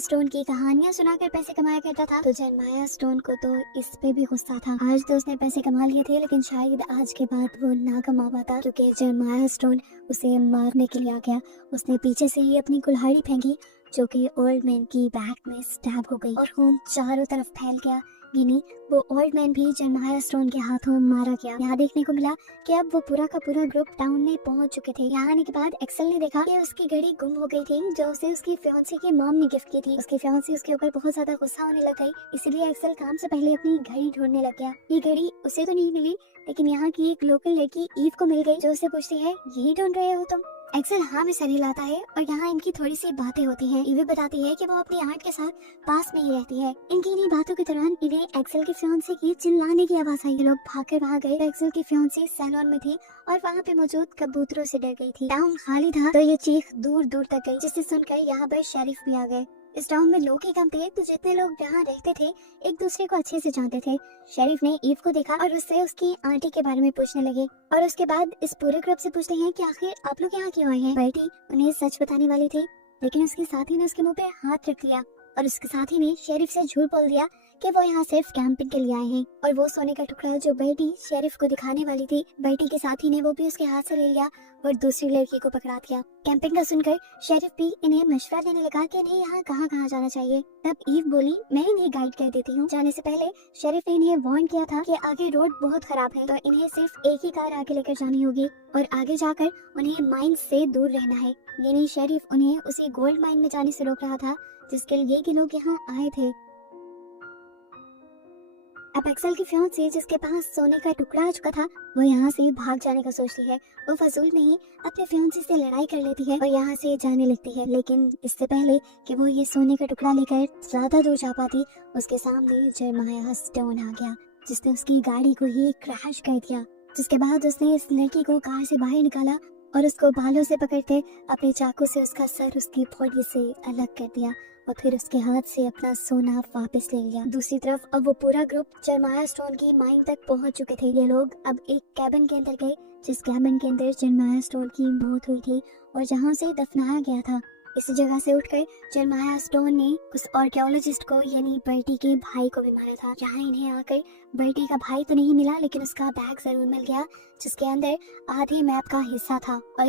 Stone की कहानियां सुनाकर पैसे कमाया करता था, तो जरमाया स्टोन को तो इस पे भी गुस्सा था। आज तो उसने पैसे कमा लिए थे, लेकिन शायद आज के बाद वो ना कमा पाता, क्योंकि जरमाया स्टोन उसे मारने के लिए आ गया। उसने पीछे से ही अपनी कुल्हाड़ी फेंकी, जो कि ओल्ड मैन की बैक में स्टैब हो गई और खून चारों तरफ फैल गया। गिनी वो ओल्ड मैन भी जरमाया स्टोन के हाथों मारा गया। यहाँ देखने को मिला कि अब वो पूरा का पूरा ग्रुप टाउन में पहुंच चुके थे। यहाँ आने के बाद एक्सेल ने देखा कि उसकी घड़ी गुम हो गई थी, जो उसे उसकी फियांसी की मॉम ने गिफ्ट की थी। उसकी फियांसी उसके ऊपर बहुत ज्यादा गुस्सा होने लग गई, इसीलिए एक्सेल काम से पहले अपनी घड़ी ढूंढने लग गया। ये घड़ी उसे तो नहीं मिली, लेकिन यहाँ की एक लोकल लड़की ईव को मिल गई, जो उसे पूछती है, यही ढूंढ रहे हो तुम? एक्सेल हाँ में सर हिलाता है और यहाँ इनकी थोड़ी सी बातें होती हैं। ईवी बताती है कि वो अपनी आर्ट के साथ पास में ही रहती है। इनकी इन्हीं बातों के दौरान इन्हें एक्सेल की फियांसी की चिल्लाने की आवाज आई। लोग भागकर वहाँ गए। एक्सेल की फियांसी सैलून में थी और वहाँ पे मौजूद कबूतरों से डर गई थी। टाउन खाली था, तो ये चीख दूर दूर तक गई, जिसे सुनकर यहाँ पर शेरिफ भी आ गए। इस टाउन में लोग ही कम थे, तो जितने लोग यहाँ रहते थे एक दूसरे को अच्छे से जानते थे। शेरिफ ने ईव को देखा और उससे उसकी आंटी के बारे में पूछने लगे, और उसके बाद इस पूरे ग्रुप से पूछते हैं कि आखिर आप लोग यहाँ क्यों आए हैं। बेटी उन्हें सच बताने वाली थी, लेकिन उसके साथी ने उसके मुंह पे हाथ रख दिया और उसके साथी ने शेरिफ से झूठ बोल दिया कि वो यहाँ सिर्फ कैंपिंग के लिए आए हैं। और वो सोने का टुकड़ा जो बेटी शेरिफ को दिखाने वाली थी, बेटी के साथी ने वो भी उसके हाथ से ले लिया और दूसरी लड़की को पकड़ा दिया। कैंपिंग का सुनकर शेरिफ भी इन्हें मशवरा देने लगा कि इन्हें यहाँ कहाँ कहाँ जाना चाहिए। तब ईव बोली, मैं इन्हें गाइड कर देती हूँ। जाने से पहले शेरिफ ने इन्हें वार्न किया था कि आगे रोड बहुत खराब है, तो इन्हें सिर्फ एक ही कार आगे लेकर जानी होगी और आगे जाकर उन्हें माइन से दूर रहना है। यानी शेरिफ उन्हें उसी गोल्ड माइन में जाने से रोक रहा था जिसके लिए कि लोग यहाँ आए थे। अब एक्सेल की फियांसी, जिसके पास सोने का टुकड़ा आ चुका था, वो यहाँ से भाग जाने का सोचती है। वो फजूल में ही अपने फियांसी से लड़ाई कर लेती है और यहाँ से जाने लगती है। लेकिन इससे पहले कि वो ये सोने का टुकड़ा लेकर ज्यादा दूर जा पाती, उसके सामने जरमाया स्टोन आ गया, जिसने उसकी गाड़ी को ही क्रैश कर दिया। जिसके बाद उसने इस लड़की को कार से बाहर निकाला और उसको बालों से पकड़ते अपने चाकू से उसका सर उसकी बॉडी से अलग कर दिया और फिर उसके हाथ से अपना सोना वापस ले लिया। दूसरी तरफ अब वो पूरा ग्रुप जरमाया स्टोन की माइन तक पहुंच चुके थे। ये लोग अब एक कैबिन के अंदर गए, जिस कैबिन के अंदर जरमाया स्टोन की मौत हुई थी और जहां उसे दफनाया गया था। इसी जगह से उठकर जरमाया स्टोन ने उस आर्कियोलॉजिस्ट को यानी बर्टी के भाई को भी मारा था। यहाँ इन्हें आकर बर्टी का भाई तो नहीं मिला, लेकिन उसका बैग जरूर मिल गया, जिसके अंदर आधे मैप का हिस्सा था। और